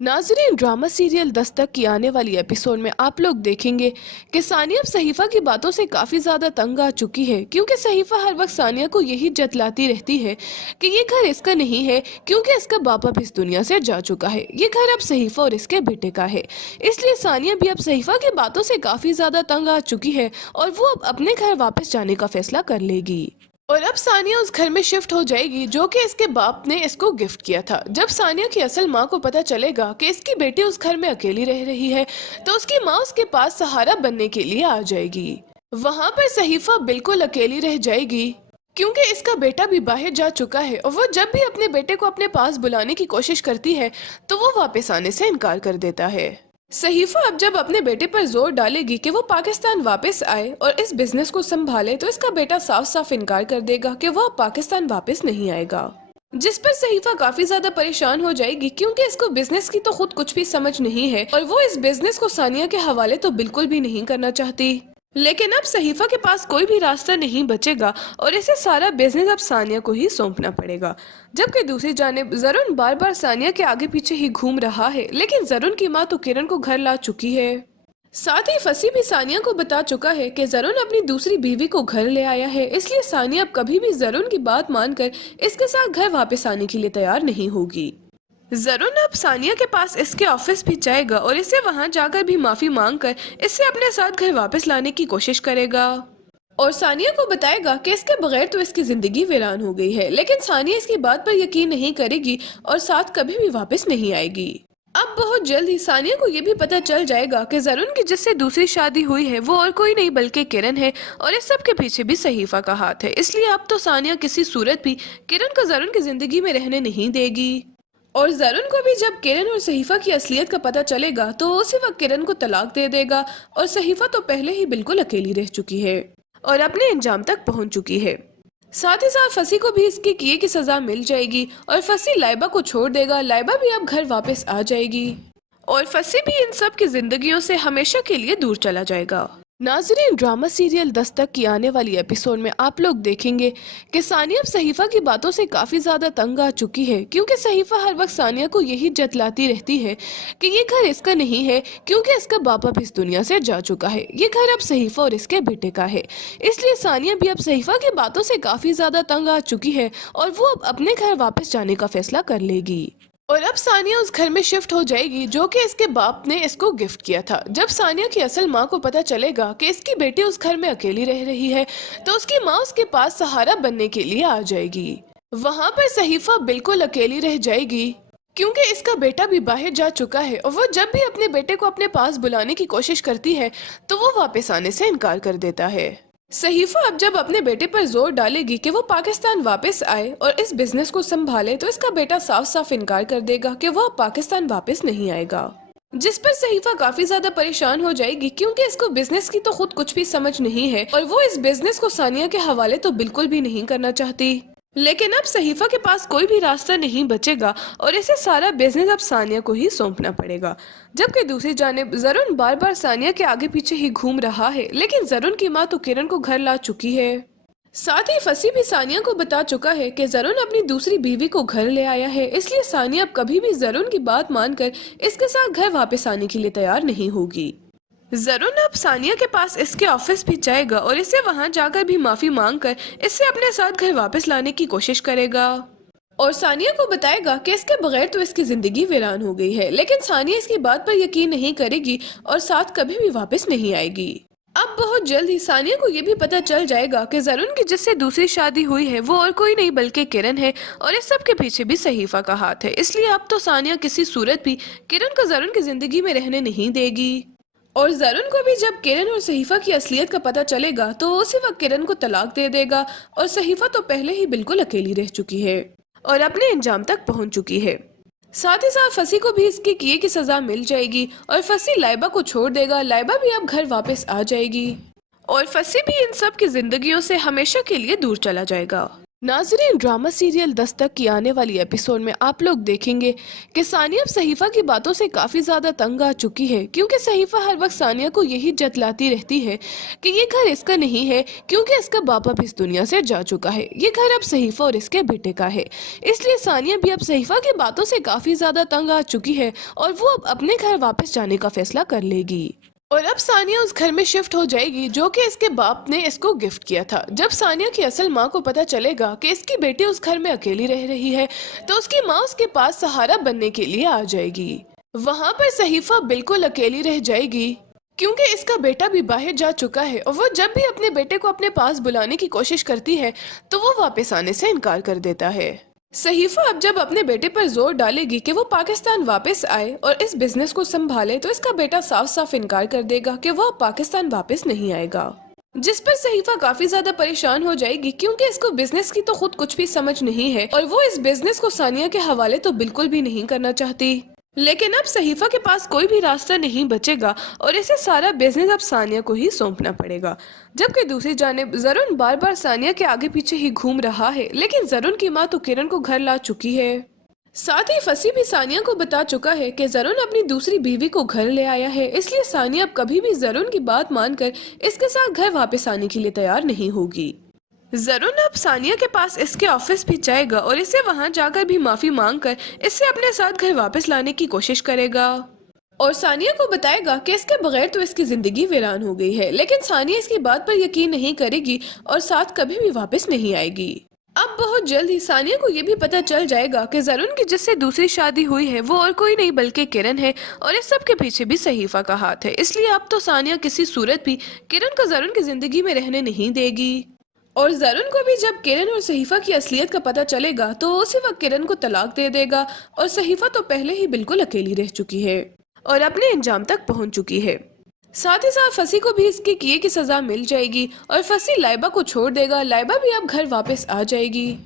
नाजरीन, drama serial Dastak की आने वाली एपिसोड में आप लोग देखेंगे कि सानिया अब सहीफा की बातों से काफी ज्यादा तंग आ चुकी है, क्योंकि सहीफा हर वक्त सानिया को यही जतलाती रहती है कि ये घर इसका नहीं है, क्योंकि इसका बाप अब इस दुनिया से जा चुका है। ये घर अब सहीफा और इसके बेटे का है। इसलिए सानिया भी अब सहीफा की बातों से काफी ज्यादा तंग आ चुकी है और वो अब अपने घर वापस जाने का फैसला कर लेगी। और अब सानिया उस घर में शिफ्ट हो जाएगी जो कि इसके बाप ने इसको गिफ्ट किया था। जब सानिया की असल माँ को पता चलेगा कि इसकी बेटी उस घर में अकेली रह रही है, तो उसकी माँ उसके पास सहारा बनने के लिए आ जाएगी। वहाँ पर सहीफा बिल्कुल अकेली रह जाएगी, क्योंकि इसका बेटा भी बाहर जा चुका है और वो जब भी अपने बेटे को अपने पास बुलाने की कोशिश करती है तो वो वापस आने से इनकार कर देता है। सहीफा अब जब अपने बेटे पर जोर डालेगी कि वो पाकिस्तान वापस आए और इस बिजनेस को संभाले, तो इसका बेटा साफ साफ इनकार कर देगा कि वो अब पाकिस्तान वापस नहीं आएगा। जिस पर सहीफा काफी ज्यादा परेशान हो जाएगी, क्योंकि इसको बिजनेस की तो खुद कुछ भी समझ नहीं है और वो इस बिजनेस को सानिया के हवाले तो बिल्कुल भी नहीं करना चाहती। लेकिन अब सहीफा के पास कोई भी रास्ता नहीं बचेगा और इसे सारा बिजनेस अब सानिया को ही सौंपना पड़ेगा। जबकि दूसरी जानिब जरून बार बार सानिया के आगे पीछे ही घूम रहा है, लेकिन जरून की माँ तो किरण को घर ला चुकी है। साथ ही फसी भी सानिया को बता चुका है कि जरून अपनी दूसरी बीवी को घर ले आया है, इसलिए सानिया अब कभी भी जरून की बात मानकर इसके साथ घर वापस आने के लिए तैयार नहीं होगी। जरून अब सानिया के पास इसके ऑफिस भी जाएगा और इसे वहां जाकर भी माफी मांगकर इससे अपने साथ घर वापस लाने की कोशिश करेगा और सानिया को बताएगा कि इसके बगैर तो इसकी जिंदगी वीरान हो गई है। लेकिन सानिया इसकी बात पर यकीन नहीं करेगी और साथ कभी भी वापस नहीं आएगी। अब बहुत जल्द ही सानिया को ये भी पता चल जाएगा कि जरून की जिससे दूसरी शादी हुई है वो और कोई नहीं बल्कि किरण है और इस सब के पीछे भी सहीफा का हाथ है। इसलिए अब तो सानिया किसी सूरत भी किरण को जरून की जिंदगी में रहने नहीं देगी। और जरून को भी जब किरण और सहीफा की असलियत का पता चलेगा तो उसी वक्त किरण को तलाक दे देगा और सहीफा तो पहले ही बिल्कुल अकेली रह चुकी है और अपने अंजाम तक पहुंच चुकी है। साथ ही साथ फसी को भी इसके किए की सजा मिल जाएगी और फसी लाइबा को छोड़ देगा। लाइबा भी अब घर वापस आ जाएगी और फसी भी इन सब की जिंदगियों से हमेशा के लिए दूर चला जाएगा। नाजरीन, ड्रामा सीरियल दस्तक की आने वाली एपिसोड में आप लोग देखेंगे कि सानिया अब सहीफा की बातों से काफी ज्यादा तंग आ चुकी है, क्योंकि सहीफा हर वक्त सानिया को यही जतलाती रहती है कि ये घर इसका नहीं है, क्योंकि इसका बाप अब इस दुनिया से जा चुका है। ये घर अब सहीफा और इसके बेटे का है। इसलिए सानिया भी अब सहीफा की बातों से काफी ज्यादा तंग आ चुकी है और वो अब अपने घर वापस जाने का फैसला कर लेगी। और अब सानिया उस घर में शिफ्ट हो जाएगी जो कि इसके बाप ने इसको गिफ्ट किया था। जब सानिया की असल माँ को पता चलेगा कि इसकी बेटी उस घर में अकेली रह रही है, तो उसकी माँ उसके पास सहारा बनने के लिए आ जाएगी। वहाँ पर सहीफा बिल्कुल अकेली रह जाएगी, क्योंकि इसका बेटा भी बाहर जा चुका है और वो जब भी अपने बेटे को अपने पास बुलाने की कोशिश करती है तो वो वापस आने से इनकार कर देता है। सहीफा अब जब अपने बेटे पर जोर डालेगी कि वो पाकिस्तान वापस आए और इस बिजनेस को संभाले, तो इसका बेटा साफ साफ इनकार कर देगा कि वो अब पाकिस्तान वापस नहीं आएगा। जिस पर सहीफा काफी ज्यादा परेशान हो जाएगी, क्योंकि इसको बिजनेस की तो खुद कुछ भी समझ नहीं है और वो इस बिजनेस को सानिया के हवाले तो बिल्कुल भी नहीं करना चाहती। लेकिन अब सहीफा के पास कोई भी रास्ता नहीं बचेगा और इसे सारा बिजनेस अब सानिया को ही सौंपना पड़ेगा। जबकि दूसरी जानिब जरून बार बार सानिया के आगे पीछे ही घूम रहा है, लेकिन जरून की माँ तो किरण को घर ला चुकी है। साथ ही फसी भी सानिया को बता चुका है कि जरून अपनी दूसरी बीवी को घर ले आया है, इसलिए सानिया अब कभी भी जरून की बात मानकर इसके साथ घर वापस आने के लिए तैयार नहीं होगी। जरून अब सानिया के पास इसके ऑफिस भी जाएगा और इसे वहां जाकर भी माफी मांगकर इससे अपने साथ घर वापस लाने की कोशिश करेगा और सानिया को बताएगा कि इसके बगैर तो इसकी जिंदगी वीरान हो गई है। लेकिन सानिया इसकी बात पर यकीन नहीं करेगी और साथ कभी भी वापस नहीं आएगी। अब बहुत जल्द ही सानिया को ये भी पता चल जाएगा कि जरून की जिससे दूसरी शादी हुई है वो और कोई नहीं बल्कि किरण है और इस सब के पीछे भी सहीफा का हाथ है। इसलिए अब तो सानिया किसी सूरत भी किरण को जरून की जिंदगी में रहने नहीं देगी। और जरून को भी जब किरण और सहीफा की असलियत का पता चलेगा तो उसी वक्त किरण को तलाक दे देगा और सहीफा तो पहले ही बिल्कुल अकेली रह चुकी है और अपने अंजाम तक पहुंच चुकी है। साथ ही साथ फसी को भी इसके किए की सजा मिल जाएगी और फसी लाइबा को छोड़ देगा। लाइबा भी अब घर वापस आ जाएगी और फसी भी इन सब की जिंदगियों से हमेशा के लिए दूर चला जाएगा। नाजरीन, ड्रामा सीरियल दस्तक की आने वाली एपिसोड में आप लोग देखेंगे कि सानिया अब सहीफा की बातों से काफी ज्यादा तंग आ चुकी है, क्योंकि सहीफा हर वक्त सानिया को यही जतलाती रहती है कि ये घर इसका नहीं है, क्योंकि इसका बाप अब इस दुनिया से जा चुका है। ये घर अब सहीफा और इसके बेटे का है। इसलिए सानिया भी अब सहीफा की बातों से काफी ज्यादा तंग आ चुकी है और वो अब अपने घर वापस जाने का फैसला कर लेगी। और अब सानिया उस घर में शिफ्ट हो जाएगी जो कि इसके बाप ने इसको गिफ्ट किया था। जब सानिया की असल माँ को पता चलेगा कि इसकी बेटी उस घर में अकेली रह रही है, तो उसकी माँ उसके पास सहारा बनने के लिए आ जाएगी। वहाँ पर सहीफा बिल्कुल अकेली रह जाएगी, क्योंकि इसका बेटा भी बाहर जा चुका है और वो जब भी अपने बेटे को अपने पास बुलाने की कोशिश करती है तो वो वापस आने से इनकार कर देता है। सहीफा अब जब अपने बेटे पर जोर डालेगी कि वो पाकिस्तान वापस आए और इस बिजनेस को संभाले, तो इसका बेटा साफ साफ इनकार कर देगा कि वो अब पाकिस्तान वापस नहीं आएगा। जिस पर सहीफा काफी ज्यादा परेशान हो जाएगी, क्योंकि इसको बिजनेस की तो खुद कुछ भी समझ नहीं है और वो इस बिजनेस को सानिया के हवाले तो बिल्कुल भी नहीं करना चाहती। लेकिन अब सहीफा के पास कोई भी रास्ता नहीं बचेगा और इसे सारा बिजनेस अब सानिया को ही सौंपना पड़ेगा। जबकि दूसरी जानिब जरून बार बार सानिया के आगे पीछे ही घूम रहा है, लेकिन जरून की माँ तो किरण को घर ला चुकी है। साथ ही फसी भी सानिया को बता चुका है कि जरून अपनी दूसरी बीवी को घर ले आया है, इसलिए सानिया अब कभी भी जरून की बात मानकर इसके साथ घर वापस आने के लिए तैयार नहीं होगी। जरून अब सानिया के पास इसके ऑफिस भी जाएगा और इसे वहां जाकर भी माफी मांगकर इससे अपने साथ घर वापस लाने की कोशिश करेगा और सानिया को बताएगा कि इसके बगैर तो इसकी जिंदगी वीरान हो गई है। लेकिन सानिया इसकी बात पर यकीन नहीं करेगी और साथ कभी भी वापस नहीं आएगी। अब बहुत जल्द ही सानिया को ये भी पता चल जाएगा कि जरून की जिससे दूसरी शादी हुई है वो और कोई नहीं बल्कि किरण है और इस सब के पीछे भी सहीफा का हाथ है। इसलिए अब तो सानिया किसी सूरत भी किरण को जरून की जिंदगी में रहने नहीं देगी। और जरून को भी जब किरण और सहीफा की असलियत का पता चलेगा तो उसी वक्त किरण को तलाक दे देगा और सहीफा तो पहले ही बिल्कुल अकेली रह चुकी है और अपने अंजाम तक पहुंच चुकी है। साथ ही साथ फसी को भी इसके किए की सजा मिल जाएगी और फसी लाइबा को छोड़ देगा। लाइबा भी अब घर वापस आ जाएगी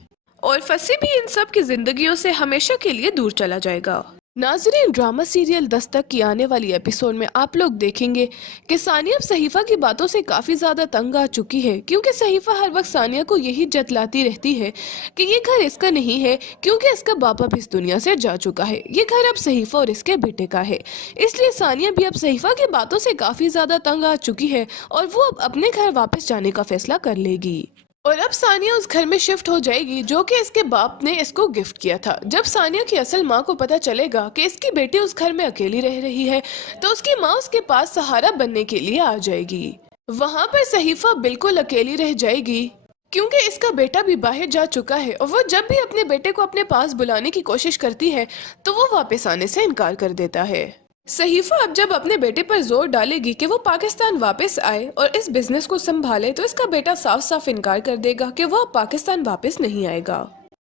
और फसी भी इन सब की जिंदगियों से हमेशा के लिए दूर चला जाएगा। नाजरीन, ड्रामा सीरियल दस्तक की आने वाली एपिसोड में आप लोग देखेंगे कि सानिया अब सहीफा की बातों से काफी ज्यादा तंग आ चुकी है, क्योंकि सहीफा हर वक्त सानिया को यही जतलाती रहती है कि ये घर इसका नहीं है, क्योंकि इसका बाप अब इस दुनिया से जा चुका है। ये घर अब सहीफा और इसके बेटे का है। इसलिए सानिया भी अब सहीफा की बातों से काफी ज्यादा तंग आ चुकी है और वो अब अपने घर वापस जाने का फैसला कर लेगी। और अब सानिया उस घर में शिफ्ट हो जाएगी जो कि इसके बाप ने इसको गिफ्ट किया था। जब सानिया की असल माँ को पता चलेगा कि इसकी बेटी उस घर में अकेली रह रही है, तो उसकी माँ उसके पास सहारा बनने के लिए आ जाएगी। वहाँ पर सहीफा बिल्कुल अकेली रह जाएगी, क्योंकि इसका बेटा भी बाहर जा चुका है और वो जब भी अपने बेटे को अपने पास बुलाने की कोशिश करती है तो वो वापस आने से इनकार कर देता है। सहीफा अब जब अपने बेटे पर जोर डालेगी कि वो पाकिस्तान वापस आए और इस बिजनेस को संभाले, तो इसका बेटा साफ साफ इनकार कर देगा कि वो अब पाकिस्तान वापस नहीं आएगा।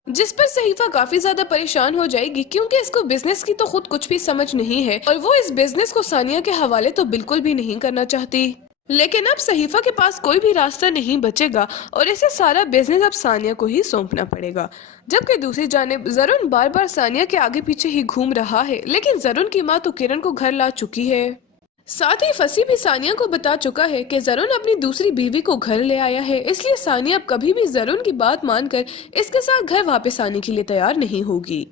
जिस पर सहीफा काफी ज्यादा परेशान हो जाएगी, क्योंकि इसको बिजनेस की तो खुद कुछ भी समझ नहीं है और वो इस बिजनेस को सानिया के हवाले तो बिल्कुल भी नहीं करना चाहती। लेकिन अब सहीफा के पास कोई भी रास्ता नहीं बचेगा और इसे सारा बिजनेस अब सानिया को ही सौंपना पड़ेगा। जबकि दूसरी जानिब जरून बार बार सानिया के आगे पीछे ही घूम रहा है, लेकिन जरून की माँ तो किरण को घर ला चुकी है। साथ ही फसी भी सानिया को बता चुका है कि जरून अपनी दूसरी बीवी को घर ले आया है, इसलिए सानिया अब कभी भी जरून की बात मानकर इसके साथ घर वापस आने के लिए तैयार नहीं होगी।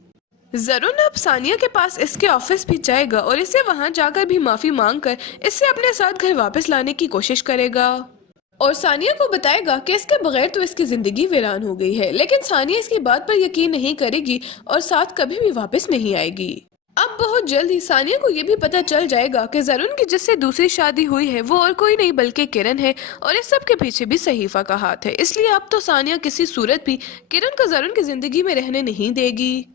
जरून अब सानिया के पास इसके ऑफिस भी जाएगा और इसे वहां जाकर भी माफी मांगकर इससे अपने साथ घर वापस लाने की कोशिश करेगा और सानिया को बताएगा कि इसके बगैर तो इसकी जिंदगी वीरान हो गई है। लेकिन सानिया इसकी बात पर यकीन नहीं करेगी और साथ कभी भी वापस नहीं आएगी। अब बहुत जल्द ही सानिया को ये भी पता चल जाएगा कि जरून की जिससे दूसरी शादी हुई है वो और कोई नहीं बल्कि किरण है और इस सब के पीछे भी सहीफा का हाथ है। इसलिए अब तो सानिया किसी सूरत भी किरण को जरून की जिंदगी में रहने नहीं देगी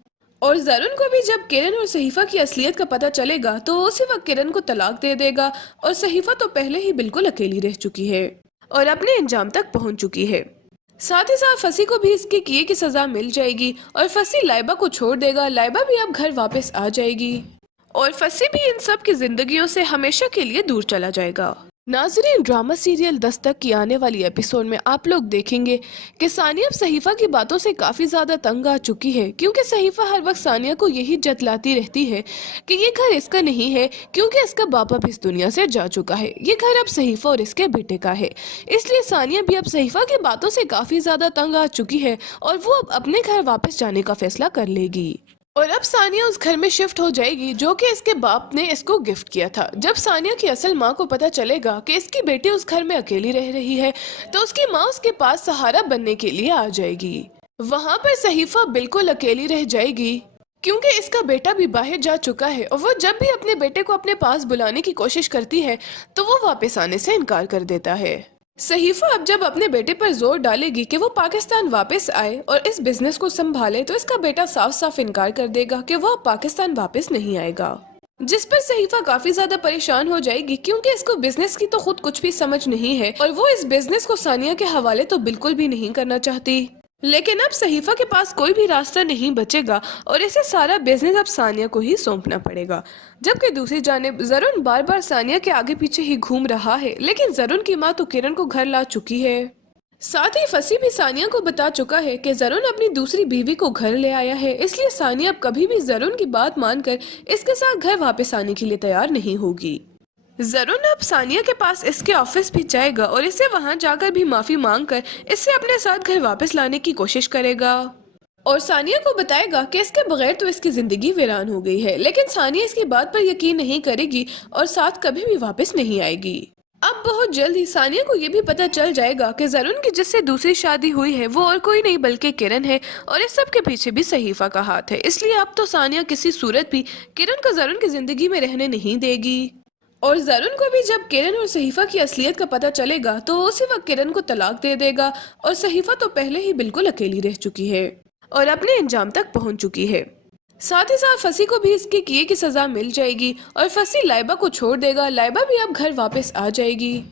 और जरून को भी जब किरण और सहीफा की असलियत का पता चलेगा तो उसी वक्त किरण को तलाक दे देगा और सहीफा तो पहले ही बिल्कुल अकेली रह चुकी है और अपने अंजाम तक पहुंच चुकी है। साथ ही साथ फसी को भी इसके किए की सजा मिल जाएगी और फसी लाइबा को छोड़ देगा। लाइबा भी अब घर वापस आ जाएगी और फसी भी इन सब की जिंदगियों से हमेशा के लिए दूर चला जाएगा। नाजरीन, ड्रामा सीरियल दस्तक की आने वाली एपिसोड में आप लोग देखेंगे कि सानिया अब सहीफा की बातों से काफी ज्यादा तंग आ चुकी है, क्योंकि सहीफा हर वक्त सानिया को यही जतलाती रहती है कि ये घर इसका नहीं है, क्योंकि इसका बाप अब इस दुनिया से जा चुका है। ये घर अब सहीफा और इसके बेटे का है। इसलिए सानिया भी अब सहीफा की बातों से काफी ज्यादा तंग आ चुकी है और वो अब अपने घर वापस जाने का फैसला कर लेगी। और अब सानिया उस घर में शिफ्ट हो जाएगी जो कि इसके बाप ने इसको गिफ्ट किया था। जब सानिया की असल माँ को पता चलेगा कि इसकी बेटी उस घर में अकेली रह रही है, तो उसकी माँ उसके पास सहारा बनने के लिए आ जाएगी। वहाँ पर सहीफा बिल्कुल अकेली रह जाएगी, क्योंकि इसका बेटा भी बाहर जा चुका है और वो जब भी अपने बेटे को अपने पास बुलाने की कोशिश करती है तो वो वापस आने से इनकार कर देता है। सहीफा अब जब अपने बेटे पर जोर डालेगी कि वो पाकिस्तान वापस आए और इस बिजनेस को संभाले, तो इसका बेटा साफ साफ इनकार कर देगा कि वो अब पाकिस्तान वापस नहीं आएगा। जिस पर सहीफा काफी ज्यादा परेशान हो जाएगी, क्योंकि इसको बिजनेस की तो खुद कुछ भी समझ नहीं है और वो इस बिजनेस को सानिया के हवाले तो बिल्कुल भी नहीं करना चाहती। लेकिन अब सहीफा के पास कोई भी रास्ता नहीं बचेगा और इसे सारा बिजनेस अब सानिया को ही सौंपना पड़ेगा। जबकि दूसरी जानिब जरून बार बार सानिया के आगे पीछे ही घूम रहा है, लेकिन जरून की माँ तो किरण को घर ला चुकी है। साथ ही फसी भी सानिया को बता चुका है कि जरून अपनी दूसरी बीवी को घर ले आया है, इसलिए सानिया अब कभी भी जरून की बात मानकर इसके साथ घर वापस आने के लिए तैयार नहीं होगी। जरून अब सानिया के पास इसके ऑफिस भी जाएगा और इसे वहां जाकर भी माफी मांगकर इससे अपने साथ घर वापस लाने की कोशिश करेगा और सानिया को बताएगा कि इसके बगैर तो इसकी जिंदगी वीरान हो गई है। लेकिन सानिया इसकी बात पर यकीन नहीं करेगी और साथ कभी भी वापस नहीं आएगी। अब बहुत जल्द ही सानिया को ये भी पता चल जाएगा कि जरून की जिससे दूसरी शादी हुई है वो और कोई नहीं बल्कि किरण है और इस सब के पीछे भी सहीफा का हाथ है। इसलिए अब तो सानिया किसी सूरत भी किरण को जरून की जिंदगी में रहने नहीं देगी। और जरून को भी जब किरण और सहीफा की असलियत का पता चलेगा तो वो उसी वक्त किरण को तलाक दे देगा और सहीफा तो पहले ही बिल्कुल अकेली रह चुकी है और अपने अंजाम तक पहुंच चुकी है। साथ ही साथ फसी को भी इसके किए की सजा मिल जाएगी और फसी लाइबा को छोड़ देगा। लाइबा भी अब घर वापस आ जाएगी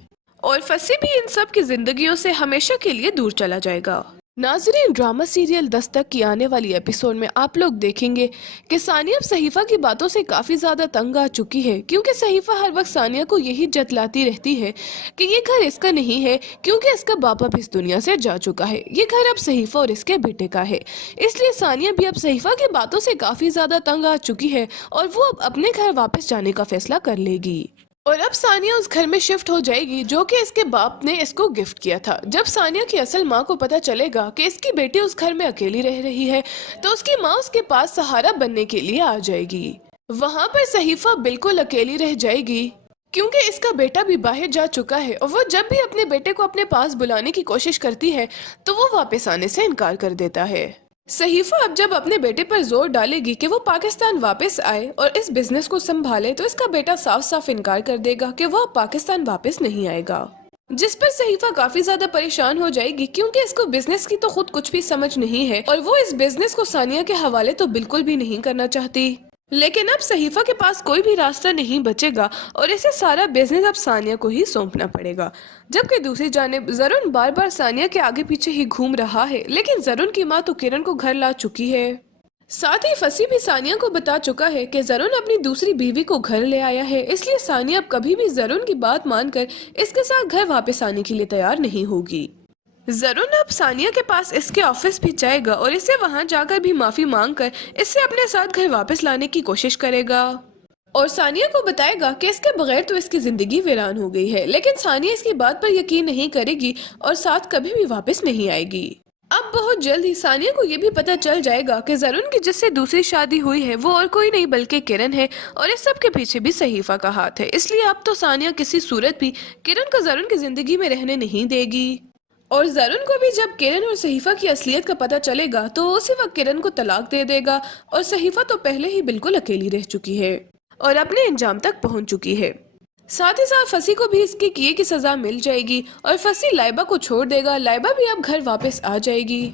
और फसी भी इन सब की जिंदगियों से हमेशा के लिए दूर चला जाएगा। नाजरीन, ड्रामा सीरियल दस्तक की आने वाली एपिसोड में आप लोग देखेंगे कि सानिया अब सहीफा की बातों से काफी ज्यादा तंग आ चुकी है, क्योंकि सहीफा हर वक्त सानिया को यही जतलाती रहती है कि ये घर इसका नहीं है, क्योंकि इसका बाप अब इस दुनिया से जा चुका है। ये घर अब सहीफा और इसके बेटे का है। इसलिए सानिया भी अब सहीफा की बातों से काफी ज्यादा तंग आ चुकी है और वो अब अपने घर वापस जाने का फैसला कर लेगी। और अब सानिया उस घर में शिफ्ट हो जाएगी जो कि इसके बाप ने इसको गिफ्ट किया था। जब सानिया की असल माँ को पता चलेगा कि इसकी बेटी उस घर में अकेली रह रही है, तो उसकी माँ उसके पास सहारा बनने के लिए आ जाएगी। वहाँ पर सहीफा बिल्कुल अकेली रह जाएगी, क्योंकि इसका बेटा भी बाहर जा चुका है और वो जब भी अपने बेटे को अपने पास बुलाने की कोशिश करती है तो वो वापस आने से इनकार कर देता है। सहीफा अब जब अपने बेटे पर जोर डालेगी कि वो पाकिस्तान वापस आए और इस बिजनेस को संभाले, तो इसका बेटा साफ साफ इनकार कर देगा कि वो पाकिस्तान वापस नहीं आएगा। जिस पर सहीफा काफी ज्यादा परेशान हो जाएगी, क्योंकि इसको बिजनेस की तो खुद कुछ भी समझ नहीं है और वो इस बिजनेस को सानिया के हवाले तो बिल्कुल भी नहीं करना चाहती। लेकिन अब सहीफा के पास कोई भी रास्ता नहीं बचेगा और इसे सारा बिजनेस अब सानिया को ही सौंपना पड़ेगा। जबकि दूसरी जानिब जरून बार बार सानिया के आगे पीछे ही घूम रहा है, लेकिन जरून की माँ तो किरण को घर ला चुकी है। साथ ही फसी भी सानिया को बता चुका है कि जरून अपनी दूसरी बीवी को घर ले आया है, इसलिए सानिया अब कभी भी जरून की बात मानकर इसके साथ घर वापस आने के लिए तैयार नहीं होगी। जरून अब सानिया के पास इसके ऑफिस भी जाएगा और इसे वहां जाकर भी माफी मांगकर इससे अपने साथ घर वापस लाने की कोशिश करेगा और सानिया को बताएगा कि इसके बगैर तो इसकी जिंदगी वीरान हो गई है। लेकिन सानिया इसकी बात पर यकीन नहीं करेगी और साथ कभी भी वापस नहीं आएगी। अब बहुत जल्द ही सानिया को ये भी पता चल जाएगा कि जरून की जिससे दूसरी शादी हुई है वो और कोई नहीं बल्कि किरण है और इस सब के पीछे भी सहीफा का हाथ है। इसलिए अब तो सानिया किसी सूरत भी किरण को जरून की जिंदगी में रहने नहीं देगी। और जरून को भी जब किरण और सहीफा की असलियत का पता चलेगा तो उसी वक्त किरण को तलाक दे देगा और सहीफा तो पहले ही बिल्कुल अकेली रह चुकी है और अपने अंजाम तक पहुंच चुकी है। साथ ही साथ फसी को भी इसके किए की सजा मिल जाएगी और फसी लाइबा को छोड़ देगा। लाइबा भी अब घर वापस आ जाएगी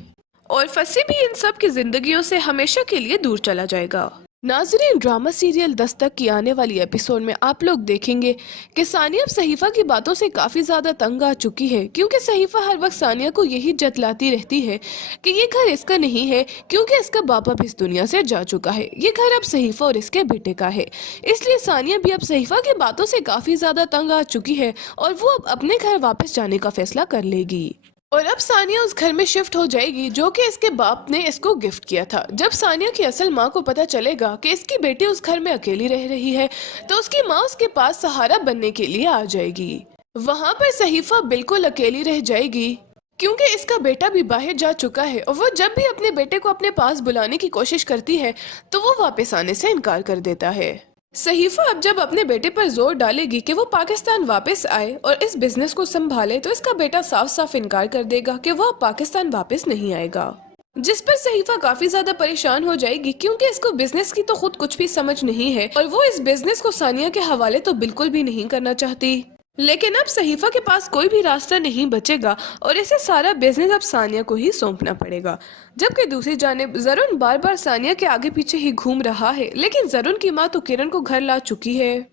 और फसी भी इन सब की जिंदगियों से हमेशा के लिए दूर चला जाएगा। नाजरीन, ड्रामा सीरियल दस्तक की आने वाली एपिसोड में आप लोग देखेंगे कि सानिया अब सहीफा की बातों से काफी ज्यादा तंग आ चुकी है, क्योंकि सहीफा हर वक्त सानिया को यही जतलाती रहती है कि ये घर इसका नहीं है, क्योंकि इसका बाप अब इस दुनिया से जा चुका है। ये घर अब सहीफा और इसके बेटे का है। इसलिए सानिया भी अब सहीफा की बातों से काफी ज्यादा तंग आ चुकी है और वो अब अपने घर वापस जाने का फैसला कर लेगी। और अब सानिया उस घर में शिफ्ट हो जाएगी जो कि इसके बाप ने इसको गिफ्ट किया था। जब सानिया की असल माँ को पता चलेगा कि इसकी बेटी उस घर में अकेली रह रही है, तो उसकी माँ उसके पास सहारा बनने के लिए आ जाएगी। वहाँ पर सहीफा बिल्कुल अकेली रह जाएगी, क्योंकि इसका बेटा भी बाहर जा चुका है और वो जब भी अपने बेटे को अपने पास बुलाने की कोशिश करती है तो वो वापस आने से इनकार कर देता है। सहीफा अब जब अपने बेटे पर जोर डालेगी कि वो पाकिस्तान वापस आए और इस बिजनेस को संभाले, तो इसका बेटा साफ साफ इनकार कर देगा कि वो अब पाकिस्तान वापस नहीं आएगा। जिस पर सहीफा काफी ज्यादा परेशान हो जाएगी, क्योंकि इसको बिजनेस की तो खुद कुछ भी समझ नहीं है और वो इस बिजनेस को सानिया के हवाले तो बिल्कुल भी नहीं करना चाहती। लेकिन अब सहीफा के पास कोई भी रास्ता नहीं बचेगा और इसे सारा बिजनेस अब सानिया को ही सौंपना पड़ेगा। जबकि दूसरी जानिब जरून बार बार सानिया के आगे पीछे ही घूम रहा है, लेकिन जरून की माँ तो किरण को घर ला चुकी है।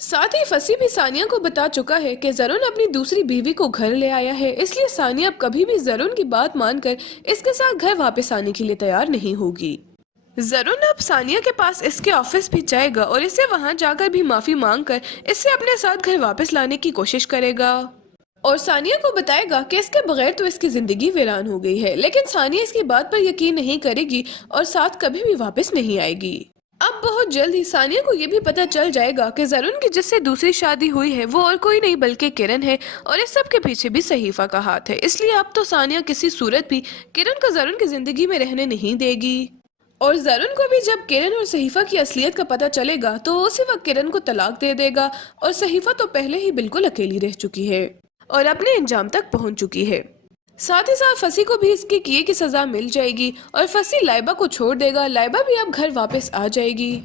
साथ ही फसी भी सानिया को बता चुका है कि जरून अपनी दूसरी बीवी को घर ले आया है, इसलिए सानिया अब कभी भी जरून की बात मानकर इसके साथ घर वापस आने के लिए तैयार नहीं होगी। जरून अब सानिया के पास इसके ऑफिस भी जाएगा और इसे वहां जाकर भी माफी मांगकर इससे अपने साथ घर वापस लाने की कोशिश करेगा और सानिया को बताएगा कि इसके बगैर तो इसकी जिंदगी वीरान हो गई है। लेकिन सानिया इसकी बात पर यकीन नहीं करेगी और साथ कभी भी वापस नहीं आएगी। अब बहुत जल्द ही सानिया को ये भी पता चल जाएगा कि जरून की जिससे दूसरी शादी हुई है वो और कोई नहीं बल्कि किरण है और इस सब के पीछे भी सहीफा का हाथ है। इसलिए अब तो सानिया किसी सूरत भी किरण को जरून की जिंदगी में रहने नहीं देगी। और जरून को भी जब किरण और सहीफा की असलियत का पता चलेगा तो वो उसी वक्त किरण को तलाक दे देगा और सहीफा तो पहले ही बिल्कुल अकेली रह चुकी है और अपने अंजाम तक पहुंच चुकी है। साथ ही साथ फसी को भी इसके किए की सजा मिल जाएगी और फसी लाइबा को छोड़ देगा। लाइबा भी अब घर वापस आ जाएगी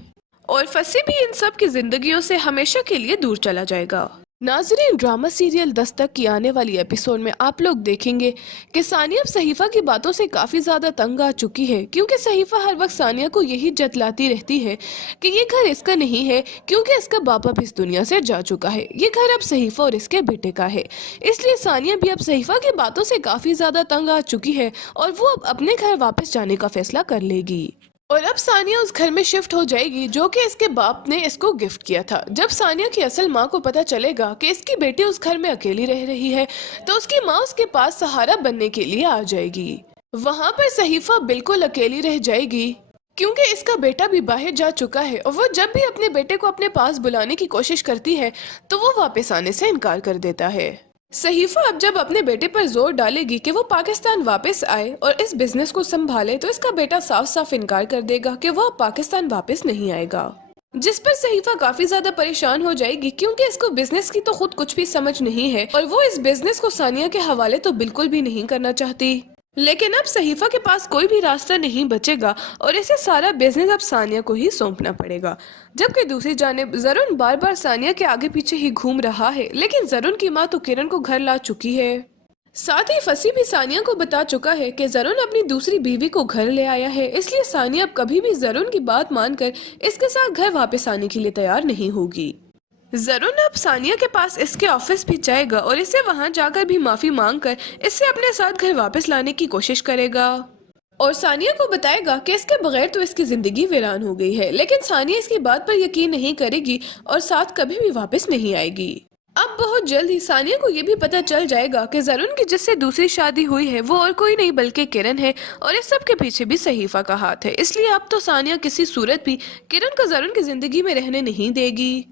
और फसी भी इन सब की जिंदगियों से हमेशा के लिए दूर चला जाएगा। नाजरीन, ड्रामा सीरियल दस्तक की आने वाली एपिसोड में आप लोग देखेंगे कि सानिया अब सहीफा की बातों से काफी ज्यादा तंग आ चुकी है, क्योंकि सहीफा हर वक्त सानिया को यही जतलाती रहती है कि ये घर इसका नहीं है, क्योंकि इसका बाप अब इस दुनिया से जा चुका है। ये घर अब सहीफा और इसके बेटे का है। इसलिए सानिया भी अब सहीफा की बातों से काफी ज्यादा तंग आ चुकी है और वो अब अपने घर वापस जाने का फैसला कर लेगी। और अब सानिया उस घर में शिफ्ट हो जाएगी जो कि इसके बाप ने इसको गिफ्ट किया था। जब सानिया की असल माँ को पता चलेगा कि इसकी बेटी उस घर में अकेली रह रही है, तो उसकी माँ उसके पास सहारा बनने के लिए आ जाएगी। वहाँ पर सहीफा बिल्कुल अकेली रह जाएगी, क्योंकि इसका बेटा भी बाहर जा चुका है और वो जब भी अपने बेटे को अपने पास बुलाने की कोशिश करती है तो वो वापस आने से इनकार कर देता है। सहीफा अब जब अपने बेटे पर जोर डालेगी कि वो पाकिस्तान वापस आए और इस बिजनेस को संभाले, तो इसका बेटा साफ साफ इनकार कर देगा कि वो अब पाकिस्तान वापस नहीं आएगा। जिस पर सहीफा काफी ज्यादा परेशान हो जाएगी, क्योंकि इसको बिजनेस की तो खुद कुछ भी समझ नहीं है और वो इस बिजनेस को सानिया के हवाले तो बिल्कुल भी नहीं करना चाहती। लेकिन अब सहीफा के पास कोई भी रास्ता नहीं बचेगा और इसे सारा बिजनेस अब सानिया को ही सौंपना पड़ेगा। जबकि दूसरी जानिब जरून बार बार सानिया के आगे पीछे ही घूम रहा है, लेकिन जरून की माँ तो किरण को घर ला चुकी है। साथ ही फसी भी सानिया को बता चुका है कि जरून अपनी दूसरी बीवी को घर ले आया है, इसलिए सानिया अब कभी भी जरून की बात मानकर इसके साथ घर वापस आने के लिए तैयार नहीं होगी। जरून अब सानिया के पास इसके ऑफिस भी जाएगा और इसे वहां जाकर भी माफी मांगकर इससे अपने साथ घर वापस लाने की कोशिश करेगा और सानिया को बताएगा कि इसके बगैर तो इसकी जिंदगी वीरान हो गई है। लेकिन सानिया इसकी बात पर यकीन नहीं करेगी और साथ कभी भी वापस नहीं आएगी। अब बहुत जल्द ही सानिया को ये भी पता चल जाएगा कि जरून की जिससे दूसरी शादी हुई है वो और कोई नहीं बल्कि किरण है और इस सब के पीछे भी सहीफा का हाथ है। इसलिए अब तो सानिया किसी सूरत भी किरण को जरून की जिंदगी में रहने नहीं देगी।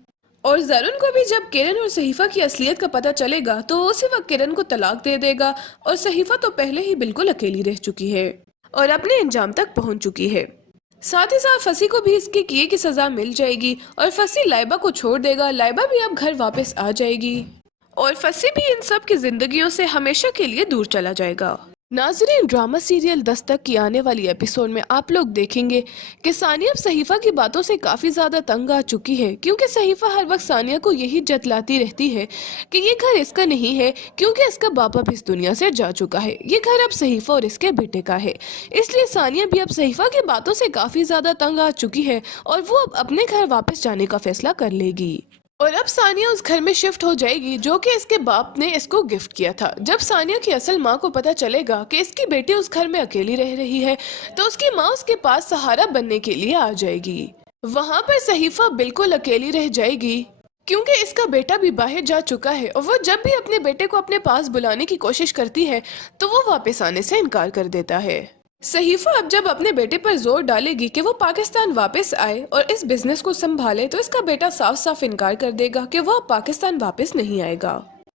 और जरून को भी जब किरण और सहीफा की असलियत का पता चलेगा तो उसी वक्त किरण को तलाक दे देगा और सहीफा तो पहले ही बिल्कुल अकेली रह चुकी है और अपने अंजाम तक पहुंच चुकी है। साथ ही साथ फसी को भी इसके किए की सजा मिल जाएगी और फसी लाइबा को छोड़ देगा। लाइबा भी अब घर वापस आ जाएगी और फसी भी इन सब की जिंदगियों से हमेशा के लिए दूर चला जाएगा। नाजरीन, ड्रामा सीरियल दस्तक की आने वाली एपिसोड में आप लोग देखेंगे कि सानिया अब सहीफा की बातों से काफी ज्यादा तंग आ चुकी है, क्योंकि सहीफा हर वक्त सानिया को यही जतलाती रहती है कि ये घर इसका नहीं है, क्योंकि इसका बाप अब इस दुनिया से जा चुका है। ये घर अब सहीफा और इसके बेटे का है। इसलिए सानिया भी अब सहीफा की बातों से काफी ज्यादा तंग आ चुकी है और वो अब अपने घर वापस जाने का फैसला कर लेगी। और अब सानिया उस घर में शिफ्ट हो जाएगी जो कि इसके बाप ने इसको गिफ्ट किया था। जब सानिया की असल माँ को पता चलेगा कि इसकी बेटी उस घर में अकेली रह रही है, तो उसकी माँ उसके पास सहारा बनने के लिए आ जाएगी। वहाँ पर सहीफा बिल्कुल अकेली रह जाएगी, क्योंकि इसका बेटा भी बाहर जा चुका है और वो जब भी अपने बेटे को अपने पास बुलाने की कोशिश करती है तो वो वापस आने से इनकार कर देता है। सहीफा अब जब अपने बेटे पर जोर डालेगी कि वो पाकिस्तान वापस आए और इस बिजनेस को संभाले, तो इसका बेटा साफ साफ इनकार कर देगा कि वो अब पाकिस्तान वापस नहीं आएगा।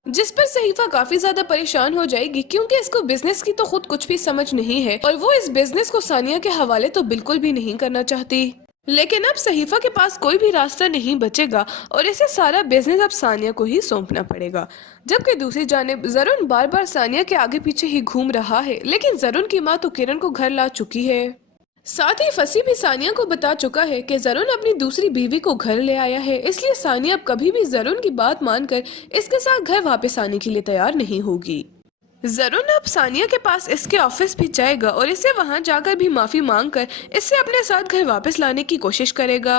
जिस पर सहीफा काफी ज्यादा परेशान हो जाएगी, क्योंकि इसको बिजनेस की तो खुद कुछ भी समझ नहीं है और वो इस बिजनेस को सानिया के हवाले तो बिल्कुल भी नहीं करना चाहती। लेकिन अब सहीफा के पास कोई भी रास्ता नहीं बचेगा और इसे सारा बिजनेस अब सानिया को ही सौंपना पड़ेगा। जबकि दूसरी जानिब जरून बार बार सानिया के आगे पीछे ही घूम रहा है, लेकिन जरून की माँ तो किरण को घर ला चुकी है। साथ ही फसी भी सानिया को बता चुका है कि जरून अपनी दूसरी बीवी को घर ले आया है, इसलिए सानिया अब कभी भी जरून की बात मानकर इसके साथ घर वापस आने के लिए तैयार नहीं होगी। जरून अब सानिया के पास इसके ऑफिस भी जाएगा और इसे वहां जाकर भी माफी मांगकर इससे अपने साथ घर वापस लाने की कोशिश करेगा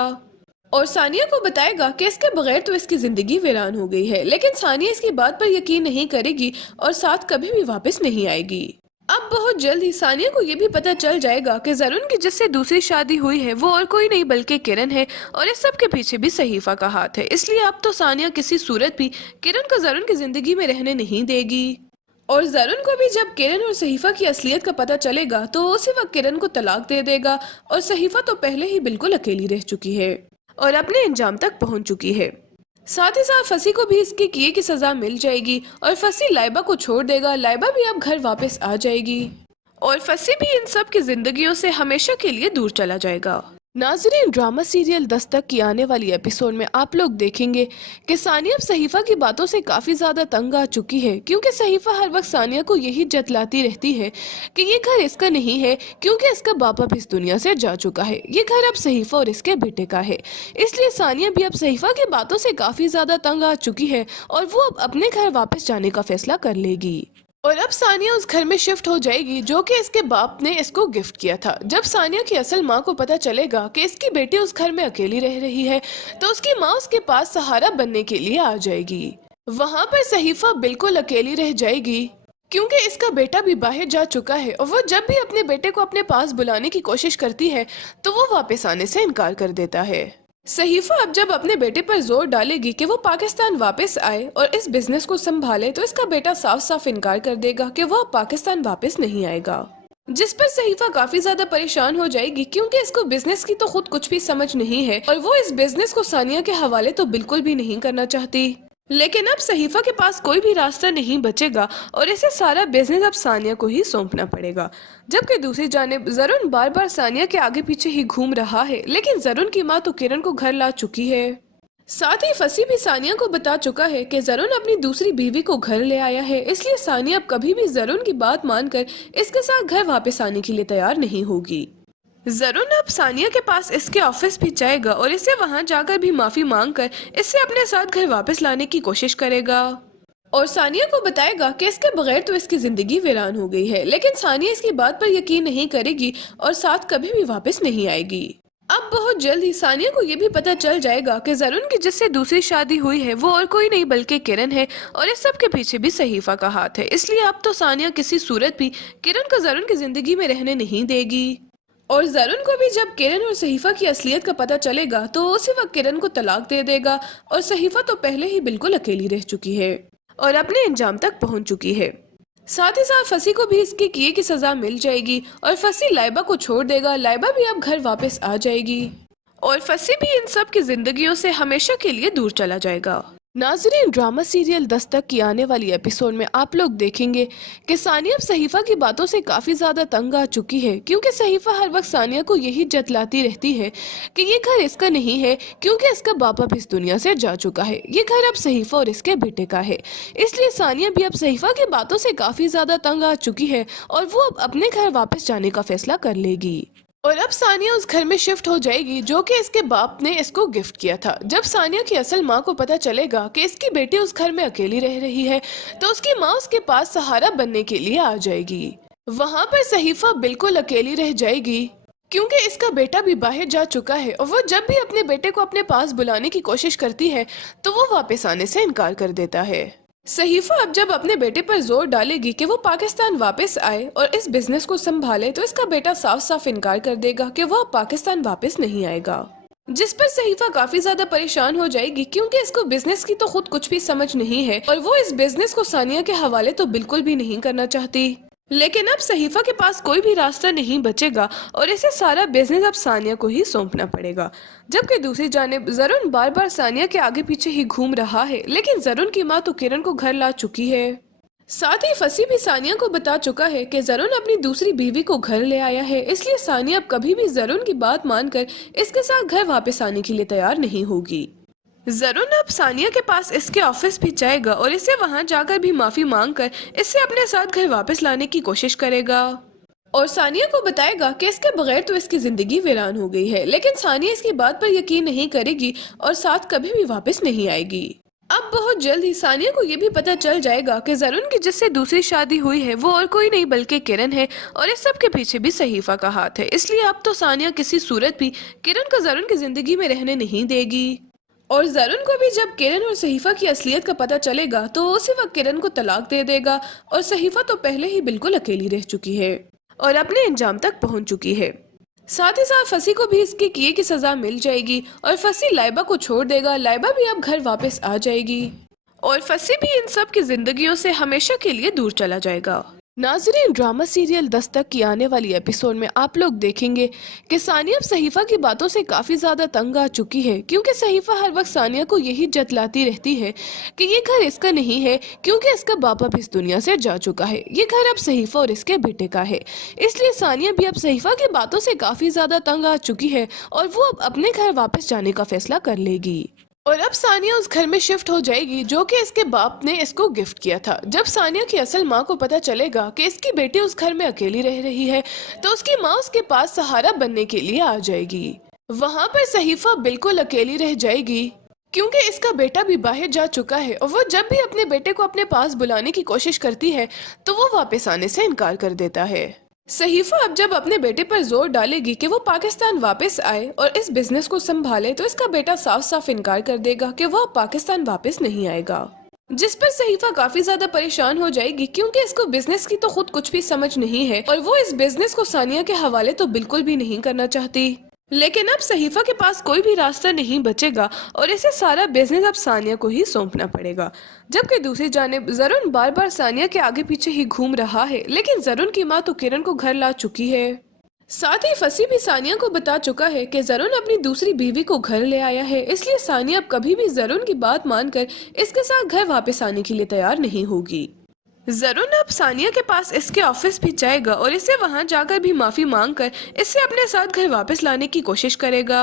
और सानिया को बताएगा कि इसके बगैर तो इसकी जिंदगी वीरान हो गई है। लेकिन सानिया इसकी बात पर यकीन नहीं करेगी और साथ कभी भी वापस नहीं आएगी। अब बहुत जल्द ही सानिया को ये भी पता चल जाएगा कि जरून की जिससे दूसरी शादी हुई है वो और कोई नहीं बल्कि किरण है और इस सब के पीछे भी सहीफा का हाथ है। इसलिए अब तो सानिया किसी सूरत भी किरण को जरून की जिंदगी में रहने नहीं देगी। और जरून को भी जब किरण और सहीफा की असलियत का पता चलेगा तो वो उसी वक्त किरण को तलाक दे देगा और सहीफा तो पहले ही बिल्कुल अकेली रह चुकी है और अपने अंजाम तक पहुंच चुकी है। साथ ही साथ फसी को भी इसके किए की सजा मिल जाएगी और फसी लाइबा को छोड़ देगा। लाइबा भी अब घर वापस आ जाएगी और फसी भी इन सब की जिंदगियों से हमेशा के लिए दूर चला जाएगा। नाजरीन, ड्रामा सीरियल दस्तक की आने वाली एपिसोड में आप लोग देखेंगे कि सानिया अब सहीफा की बातों से काफी ज्यादा तंग आ चुकी है, क्योंकि सहीफा हर वक्त सानिया को यही जतलाती रहती है कि ये घर इसका नहीं है, क्योंकि इसका बाप अब इस दुनिया से जा चुका है। ये घर अब सहीफा और इसके बेटे का है। इसलिए सानिया भी अब सहीफा की बातों से काफी ज्यादा तंग आ चुकी है और वो अब अपने घर वापस जाने का फैसला कर लेगी। और अब सानिया उस घर में शिफ्ट हो जाएगी जो कि इसके बाप ने इसको गिफ्ट किया था। जब सानिया की असल माँ को पता चलेगा कि इसकी बेटी उस घर में अकेली रह रही है, तो उसकी माँ उसके पास सहारा बनने के लिए आ जाएगी। वहाँ पर सहीफा बिल्कुल अकेली रह जाएगी, क्योंकि इसका बेटा भी बाहर जा चुका है और वो जब भी अपने बेटे को अपने पास बुलाने की कोशिश करती है तो वो वापस आने से इनकार कर देता है। सहीफा अब जब अपने बेटे पर जोर डालेगी कि वो पाकिस्तान वापस आए और इस बिजनेस को संभाले, तो इसका बेटा साफ साफ इनकार कर देगा कि वो पाकिस्तान वापस नहीं आएगा। जिस पर सहीफा काफी ज्यादा परेशान हो जाएगी, क्योंकि इसको बिजनेस की तो खुद कुछ भी समझ नहीं है और वो इस बिजनेस को सानिया के हवाले तो बिल्कुल भी नहीं करना चाहती। लेकिन अब सहीफा के पास कोई भी रास्ता नहीं बचेगा और इसे सारा बिजनेस अब सानिया को ही सौंपना पड़ेगा। जबकि दूसरी जानिब जरून बार बार सानिया के आगे पीछे ही घूम रहा है, लेकिन जरून की माँ तो किरण को घर ला चुकी है। साथ ही फसी भी सानिया को बता चुका है कि जरून अपनी दूसरी बीवी को घर ले आया है, इसलिए सानिया अब कभी भी जरून की बात मानकर इसके साथ घर वापस आने के लिए तैयार नहीं होगी। जरून अब सानिया के पास इसके ऑफिस भी जाएगा और इसे वहां जाकर भी माफी मांगकर इससे अपने साथ घर वापस लाने की कोशिश करेगा और सानिया को बताएगा कि इसके बगैर तो इसकी जिंदगी वीरान हो गई है। लेकिन सानिया इसकी बात पर यकीन नहीं करेगी और साथ कभी भी वापस नहीं आएगी। अब बहुत जल्द ही सानिया को ये भी पता चल जाएगा कि जरून की जिससे दूसरी शादी हुई है वो और कोई नहीं बल्कि किरण है और इस सब के पीछे भी सहीफा का हाथ है। इसलिए अब तो सानिया किसी सूरत भी किरण को जरून की जिंदगी में रहने नहीं देगी। और जरून को भी जब किरण और सहीफा की असलियत का पता चलेगा तो उसी वक्त किरण को तलाक दे देगा और सहीफा तो पहले ही बिल्कुल अकेली रह चुकी है और अपने अंजाम तक पहुंच चुकी है। साथ ही साथ फसी को भी इसके किए की सजा मिल जाएगी और फसी लाइबा को छोड़ देगा। लाइबा भी अब घर वापस आ जाएगी और फसी भी इन सब की जिंदगियों से हमेशा के लिए दूर चला जाएगा। नाजरीन, ड्रामा सीरियल दस्तक की आने वाली एपिसोड में आप लोग देखेंगे कि सानिया अब सहीफा की बातों से काफी ज्यादा तंग आ चुकी है, क्योंकि सहीफा हर वक्त सानिया को यही जतलाती रहती है कि ये घर इसका नहीं है, क्योंकि इसका बाप अब इस दुनिया से जा चुका है। ये घर अब सहीफा और इसके बेटे का है। इसलिए सानिया भी अब सहीफा की बातों से काफी ज्यादा तंग आ चुकी है और वो अब अपने घर वापस जाने का फैसला कर लेगी। और अब सानिया उस घर में शिफ्ट हो जाएगी जो कि इसके बाप ने इसको गिफ्ट किया था। जब सानिया की असल माँ को पता चलेगा कि इसकी बेटी उस घर में अकेली रह रही है, तो उसकी माँ उसके पास सहारा बनने के लिए आ जाएगी। वहाँ पर सहीफा बिल्कुल अकेली रह जाएगी, क्योंकि इसका बेटा भी बाहर जा चुका है और वो जब भी अपने बेटे को अपने पास बुलाने की कोशिश करती है तो वो वापस आने से इनकार कर देता है। सहीफा अब जब अपने बेटे पर जोर डालेगी कि वो पाकिस्तान वापस आए और इस बिजनेस को संभाले, तो इसका बेटा साफ साफ इनकार कर देगा कि वो अब पाकिस्तान वापस नहीं आएगा। जिस पर सहीफा काफी ज्यादा परेशान हो जाएगी, क्योंकि इसको बिजनेस की तो खुद कुछ भी समझ नहीं है और वो इस बिजनेस को सानिया के हवाले तो बिल्कुल भी नहीं करना चाहती। लेकिन अब सहीफा के पास कोई भी रास्ता नहीं बचेगा और इसे सारा बिजनेस अब सानिया को ही सौंपना पड़ेगा। जबकि दूसरी जानिब जरून बार बार सानिया के आगे पीछे ही घूम रहा है, लेकिन जरून की माँ तो किरण को घर ला चुकी है। साथ ही फसी भी सानिया को बता चुका है कि जरून अपनी दूसरी बीवी को घर ले आया है, इसलिए सानिया अब कभी भी जरून की बात मानकर इसके साथ घर वापस आने के लिए तैयार नहीं होगी। जरून अब सानिया के पास इसके ऑफिस भी जाएगा और इसे वहां जाकर भी माफी मांगकर इससे अपने साथ घर वापस लाने की कोशिश करेगा और सानिया को बताएगा कि इसके बगैर तो इसकी जिंदगी वीरान हो गई है। लेकिन सानिया इसकी बात पर यकीन नहीं करेगी और साथ कभी भी वापस नहीं आएगी। अब बहुत जल्द ही सानिया को ये भी पता चल जाएगा कि जरून की जिससे दूसरी शादी हुई है वो और कोई नहीं बल्कि किरण है और इस सब के पीछे भी सहीफा का हाथ है। इसलिए अब तो सानिया किसी सूरत भी किरण को जरून की जिंदगी में रहने नहीं देगी। और जरून को भी जब किरण और सहीफा की असलियत का पता चलेगा तो उसी वक्त किरण को तलाक दे देगा और सहीफा तो पहले ही बिल्कुल अकेली रह चुकी है और अपने अंजाम तक पहुंच चुकी है। साथ ही साथ फसी को भी इसके किए की सजा मिल जाएगी और फसी लाइबा को छोड़ देगा। लाइबा भी अब घर वापस आ जाएगी और फसी भी इन सब की जिंदगियों से हमेशा के लिए दूर चला जाएगा। नाजरीन, ड्रामा सीरियल दस्तक की आने वाली एपिसोड में आप लोग देखेंगे कि सानिया अब सहीफा की बातों से काफी ज्यादा तंग आ चुकी है, क्योंकि सहीफा हर वक्त सानिया को यही जतलाती रहती है कि ये घर इसका नहीं है, क्योंकि इसका बाप अब इस दुनिया से जा चुका है। ये घर अब सहीफा और इसके बेटे का है। इसलिए सानिया भी अब सहीफा की बातों से काफी ज्यादा तंग आ चुकी है और वो अब अपने घर वापस जाने का फैसला कर लेगी। और अब सानिया उस घर में शिफ्ट हो जाएगी जो कि इसके बाप ने इसको गिफ्ट किया था। जब सानिया की असल माँ को पता चलेगा कि इसकी बेटी उस घर में अकेली रह रही है, तो उसकी माँ उसके पास सहारा बनने के लिए आ जाएगी। वहाँ पर सहीफा बिल्कुल अकेली रह जाएगी, क्योंकि इसका बेटा भी बाहर जा चुका है और वो जब भी अपने बेटे को अपने पास बुलाने की कोशिश करती है तो वो वापस आने से इनकार कर देता है। सहीफा अब जब अपने बेटे पर जोर डालेगी कि वो पाकिस्तान वापस आए और इस बिजनेस को संभाले, तो इसका बेटा साफ साफ इनकार कर देगा कि वो पाकिस्तान वापस नहीं आएगा। जिस पर सहीफा काफी ज्यादा परेशान हो जाएगी, क्योंकि इसको बिजनेस की तो खुद कुछ भी समझ नहीं है और वो इस बिजनेस को सानिया के हवाले तो बिल्कुल भी नहीं करना चाहती। लेकिन अब सहीफा के पास कोई भी रास्ता नहीं बचेगा और इसे सारा बिजनेस अब सानिया को ही सौंपना पड़ेगा। जबकि दूसरी जानिब जरून बार बार सानिया के आगे पीछे ही घूम रहा है, लेकिन जरून की माँ तो किरण को घर ला चुकी है। साथ ही फसी भी सानिया को बता चुका है कि जरून अपनी दूसरी बीवी को घर ले आया है, इसलिए सानिया अब कभी भी जरून की बात मानकर इसके साथ घर वापस आने के लिए तैयार नहीं होगी। जरून अब सानिया के पास इसके ऑफिस भी जाएगा और इसे वहां जाकर भी माफी मांगकर इससे अपने साथ घर वापस लाने की कोशिश करेगा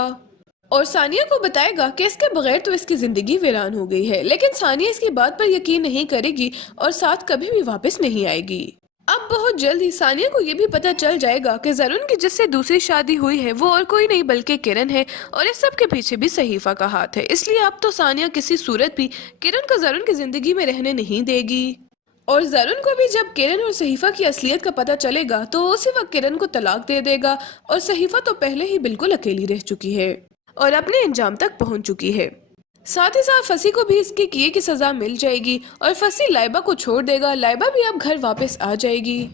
और सानिया को बताएगा कि इसके बगैर तो इसकी जिंदगी वीरान हो गई है। लेकिन सानिया इसकी बात पर यकीन नहीं करेगी और साथ कभी भी वापस नहीं आएगी। अब बहुत जल्द ही सानिया को ये भी पता चल जाएगा कि जरून की जिससे दूसरी शादी हुई है वो और कोई नहीं बल्कि किरण है और इस सब के पीछे भी सहीफा का हाथ है। इसलिए अब तो सानिया किसी सूरत भी किरण को जरून की जिंदगी में रहने नहीं देगी और जरून को भी जब किरण और सहीफा की असलियत का पता चलेगा तो उसी वक्त किरण को तलाक दे देगा और सहीफा तो पहले ही बिल्कुल अकेली रह चुकी है और अपने अंजाम तक पहुंच चुकी है। साथ ही साथ फसी को भी इसके किए की सजा मिल जाएगी और फसी लाइबा को छोड़ देगा। लाइबा भी अब घर वापस आ जाएगी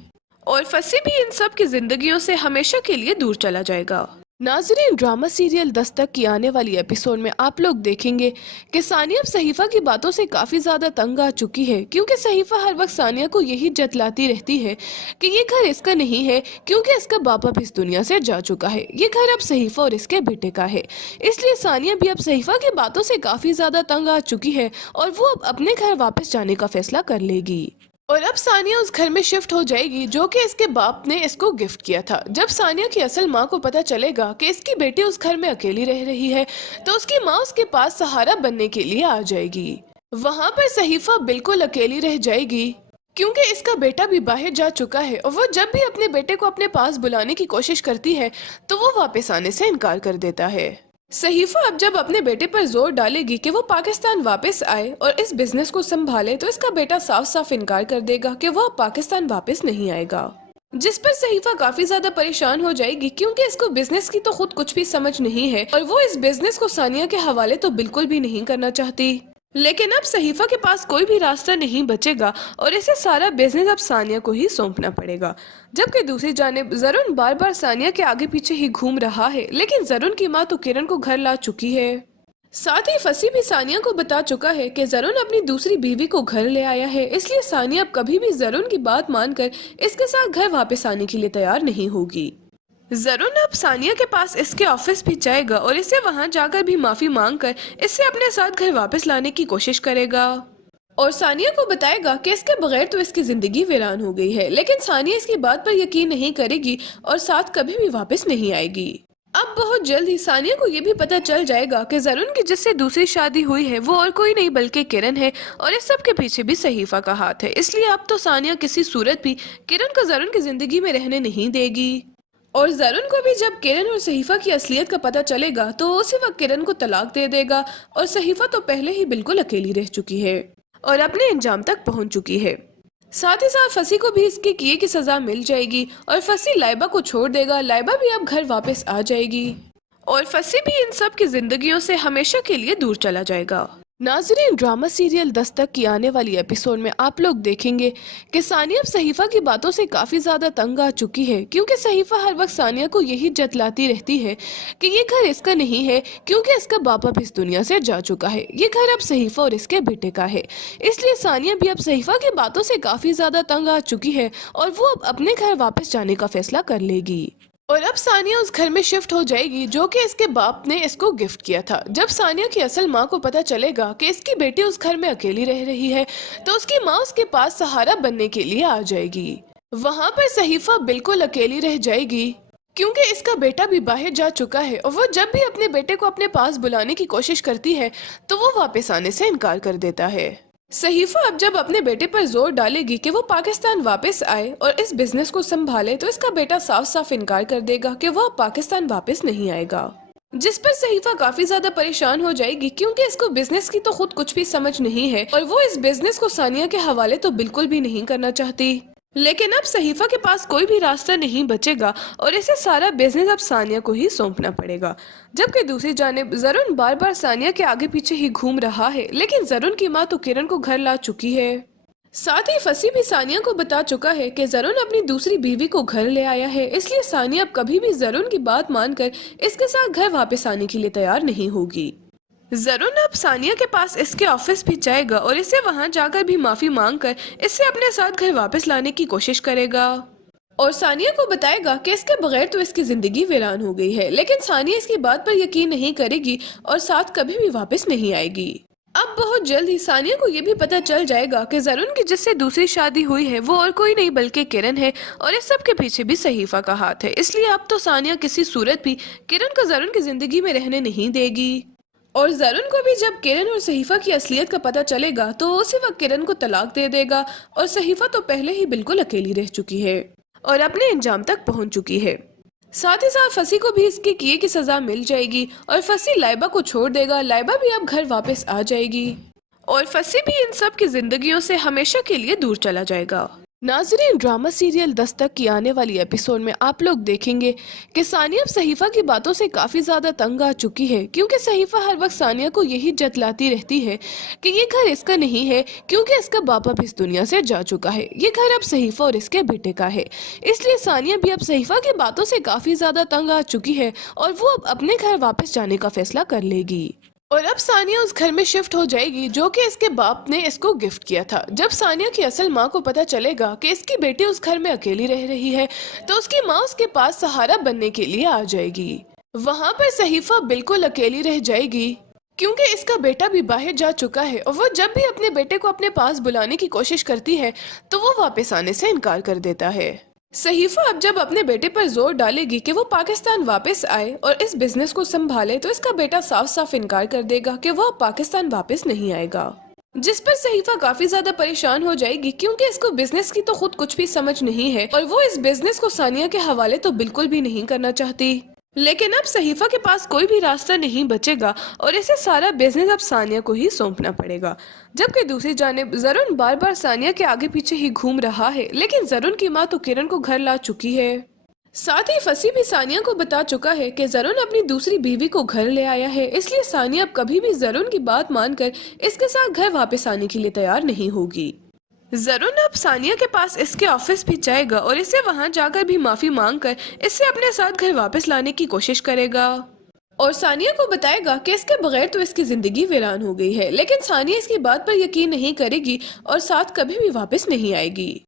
और फसी भी इन सब की जिंदगियों से हमेशा के लिए दूर चला जाएगा। नाजरीन, ड्रामा सीरियल दस्तक की आने वाली एपिसोड में आप लोग देखेंगे कि सानिया अब सहीफा की बातों से काफी ज्यादा तंग आ चुकी है, क्योंकि सहीफा हर वक्त सानिया को यही जतलाती रहती है कि ये घर इसका नहीं है, क्योंकि इसका बाप अब इस दुनिया से जा चुका है। ये घर अब सहीफा और इसके बेटे का है। इसलिए सानिया भी अब सहीफा की बातों से काफी ज्यादा तंग आ चुकी है और वो अब अपने घर वापस जाने का फैसला कर लेगी। और अब सानिया उस घर में शिफ्ट हो जाएगी जो कि इसके बाप ने इसको गिफ्ट किया था। जब सानिया की असल माँ को पता चलेगा कि इसकी बेटी उस घर में अकेली रह रही है, तो उसकी माँ उसके पास सहारा बनने के लिए आ जाएगी। वहाँ पर सहीफा बिल्कुल अकेली रह जाएगी, क्योंकि इसका बेटा भी बाहर जा चुका है और वो जब भी अपने बेटे को अपने पास बुलाने की कोशिश करती है तो वो वापस आने से इनकार कर देता है। सहीफा अब जब अपने बेटे पर जोर डालेगी कि वो पाकिस्तान वापस आए और इस बिजनेस को संभाले, तो इसका बेटा साफ साफ इनकार कर देगा कि वो अब पाकिस्तान वापस नहीं आएगा। जिस पर सहीफा काफी ज्यादा परेशान हो जाएगी, क्योंकि इसको बिजनेस की तो खुद कुछ भी समझ नहीं है और वो इस बिजनेस को सानिया के हवाले तो बिल्कुल भी नहीं करना चाहती। लेकिन अब सहीफा के पास कोई भी रास्ता नहीं बचेगा और इसे सारा बिजनेस अब सानिया को ही सौंपना पड़ेगा। जबकि दूसरी जानिब जरून बार बार सानिया के आगे पीछे ही घूम रहा है, लेकिन जरून की माँ तो किरण को घर ला चुकी है। साथ ही फसी भी सानिया को बता चुका है कि जरून अपनी दूसरी बीवी को घर ले आया है, इसलिए सानिया अब कभी भी जरून की बात मानकर इसके साथ घर वापस आने के लिए तैयार नहीं होगी। जरून अब सानिया के पास इसके ऑफिस भी जाएगा और इसे वहां जाकर भी माफी मांगकर इससे अपने साथ घर वापस लाने की कोशिश करेगा और सानिया को बताएगा कि इसके बगैर तो इसकी जिंदगी वीरान हो गई है। लेकिन सानिया इसकी बात पर यकीन नहीं करेगी और साथ कभी भी वापस नहीं आएगी। अब बहुत जल्द ही सानिया को ये भी पता चल जाएगा कि जरून की जिससे दूसरी शादी हुई है वो और कोई नहीं बल्कि किरण है और इस सब के पीछे भी सहीफा का हाथ है। इसलिए अब तो सानिया किसी सूरत भी किरण को जरून की जिंदगी में रहने नहीं देगी। और जरून को भी जब किरण और सहीफा की असलियत का पता चलेगा तो उसी वक्त किरण को तलाक दे देगा और सहीफा तो पहले ही बिल्कुल अकेली रह चुकी है और अपने अंजाम तक पहुंच चुकी है। साथ ही साथ फसी को भी इसके किए की सजा मिल जाएगी और फसी लाइबा को छोड़ देगा। लाइबा भी अब घर वापस आ जाएगी और फसी भी इन सब की जिंदगियों से हमेशा के लिए दूर चला जाएगा। नाजरीन, ड्रामा सीरियल दस्तक की आने वाली एपिसोड में आप लोग देखेंगे कि सानिया अब सहीफा की बातों से काफी ज्यादा तंग आ चुकी है, क्योंकि सहीफा हर वक्त सानिया को यही जतलाती रहती है कि ये घर इसका नहीं है, क्योंकि इसका बाप अब इस दुनिया से जा चुका है। ये घर अब सहीफा और इसके बेटे का है। इसलिए सानिया भी अब सहीफा की बातों से काफी ज्यादा तंग आ चुकी है और वो अब अपने घर वापस जाने का फैसला कर लेगी। और अब सानिया उस घर में शिफ्ट हो जाएगी जो कि इसके बाप ने इसको गिफ्ट किया था। जब सानिया की असल माँ को पता चलेगा कि इसकी बेटी उस घर में अकेली रह रही है, तो उसकी माँ उसके पास सहारा बनने के लिए आ जाएगी। वहाँ पर सहीफा बिल्कुल अकेली रह जाएगी, क्योंकि इसका बेटा भी बाहर जा चुका है और वो जब भी अपने बेटे को अपने पास बुलाने की कोशिश करती है तो वो वापस आने से इनकार कर देता है। सहीफा अब जब अपने बेटे पर जोर डालेगी कि वो पाकिस्तान वापस आए और इस बिजनेस को संभाले, तो इसका बेटा साफ साफ इनकार कर देगा कि वो पाकिस्तान वापस नहीं आएगा। जिस पर सहीफा काफी ज्यादा परेशान हो जाएगी, क्योंकि इसको बिजनेस की तो खुद कुछ भी समझ नहीं है और वो इस बिजनेस को सानिया के हवाले तो बिल्कुल भी नहीं करना चाहती। लेकिन अब सहीफा के पास कोई भी रास्ता नहीं बचेगा और इसे सारा बिजनेस अब सानिया को ही सौंपना पड़ेगा। जबकि दूसरी जानिब जरून बार बार सानिया के आगे पीछे ही घूम रहा है, लेकिन जरून की माँ तो किरण को घर ला चुकी है। साथ ही फसी भी सानिया को बता चुका है कि जरून अपनी दूसरी बीवी को घर ले आया है, इसलिए सानिया अब कभी भी जरून की बात मानकर इसके साथ घर वापस आने के लिए तैयार नहीं होगी। जरून अब सानिया के पास इसके ऑफिस भी जाएगा और इसे वहां जाकर भी माफी मांगकर इससे अपने साथ घर वापस लाने की कोशिश करेगा और सानिया को बताएगा कि इसके बगैर तो इसकी जिंदगी वीरान हो गई है। लेकिन सानिया इसकी बात पर यकीन नहीं करेगी और साथ कभी भी वापस नहीं आएगी। अब बहुत जल्द ही सानिया को ये भी पता चल जाएगा कि जरून की जिससे दूसरी शादी हुई है वो और कोई नहीं बल्कि किरण है और इस सब के पीछे भी सहीफा का हाथ है। इसलिए अब तो सानिया किसी सूरत भी किरण को जरून की जिंदगी में रहने नहीं देगी। और जरून को भी जब किरण और सहीफा की असलियत का पता चलेगा तो उसी वक्त किरण को तलाक दे देगा और सहीफा तो पहले ही बिल्कुल अकेली रह चुकी है और अपने अंजाम तक पहुंच चुकी है। साथ ही साथ फसी को भी इसके किए की सजा मिल जाएगी और फसी लाइबा को छोड़ देगा। लाइबा भी अब घर वापस आ जाएगी और फसी भी इन सब की जिंदगियों से हमेशा के लिए दूर चला जाएगा। नाजरीन, ड्रामा सीरियल दस्तक की आने वाली एपिसोड में आप लोग देखेंगे कि सानिया अब सहीफा की बातों से काफी ज्यादा तंग आ चुकी है, क्योंकि सहीफा हर वक्त सानिया को यही जतलाती रहती है कि ये घर इसका नहीं है, क्योंकि इसका बाप अब इस दुनिया से जा चुका है। ये घर अब सहीफा और इसके बेटे का है। इसलिए सानिया भी अब सहीफा की बातों से काफी ज्यादा तंग आ चुकी है और वो अब अपने घर वापस जाने का फैसला कर लेगी। और अब सानिया उस घर में शिफ्ट हो जाएगी जो कि इसके बाप ने इसको गिफ्ट किया था। जब सानिया की असल माँ को पता चलेगा कि इसकी बेटी उस घर में अकेली रह रही है, तो उसकी माँ उसके पास सहारा बनने के लिए आ जाएगी। वहाँ पर सहीफा बिल्कुल अकेली रह जाएगी, क्योंकि इसका बेटा भी बाहर जा चुका है और वो जब भी अपने बेटे को अपने पास बुलाने की कोशिश करती है तो वो वापस आने से इनकार कर देता है। सहीफा अब जब अपने बेटे पर जोर डालेगी कि वो पाकिस्तान वापस आए और इस बिजनेस को संभाले, तो इसका बेटा साफ साफ इनकार कर देगा कि वो अब पाकिस्तान वापस नहीं आएगा। जिस पर सहीफा काफी ज्यादा परेशान हो जाएगी, क्योंकि इसको बिजनेस की तो खुद कुछ भी समझ नहीं है और वो इस बिजनेस को सानिया के हवाले तो बिल्कुल भी नहीं करना चाहती। लेकिन अब सहीफा के पास कोई भी रास्ता नहीं बचेगा और इसे सारा बिजनेस अब सानिया को ही सौंपना पड़ेगा। जबकि दूसरी जानिब जरून बार बार सानिया के आगे पीछे ही घूम रहा है, लेकिन जरून की माँ तो किरण को घर ला चुकी है। साथ ही फसी भी सानिया को बता चुका है कि जरून अपनी दूसरी बीवी को घर ले आया है, इसलिए सानिया अब कभी भी जरून की बात मानकर इसके साथ घर वापस आने के लिए तैयार नहीं होगी। जरून अब सानिया के पास इसके ऑफिस भी जाएगा और इसे वहां जाकर भी माफी मांगकर इससे अपने साथ घर वापस लाने की कोशिश करेगा और सानिया को बताएगा कि इसके बगैर तो इसकी जिंदगी वीरान हो गई है। लेकिन सानिया इसकी बात पर यकीन नहीं करेगी और साथ कभी भी वापस नहीं आएगी।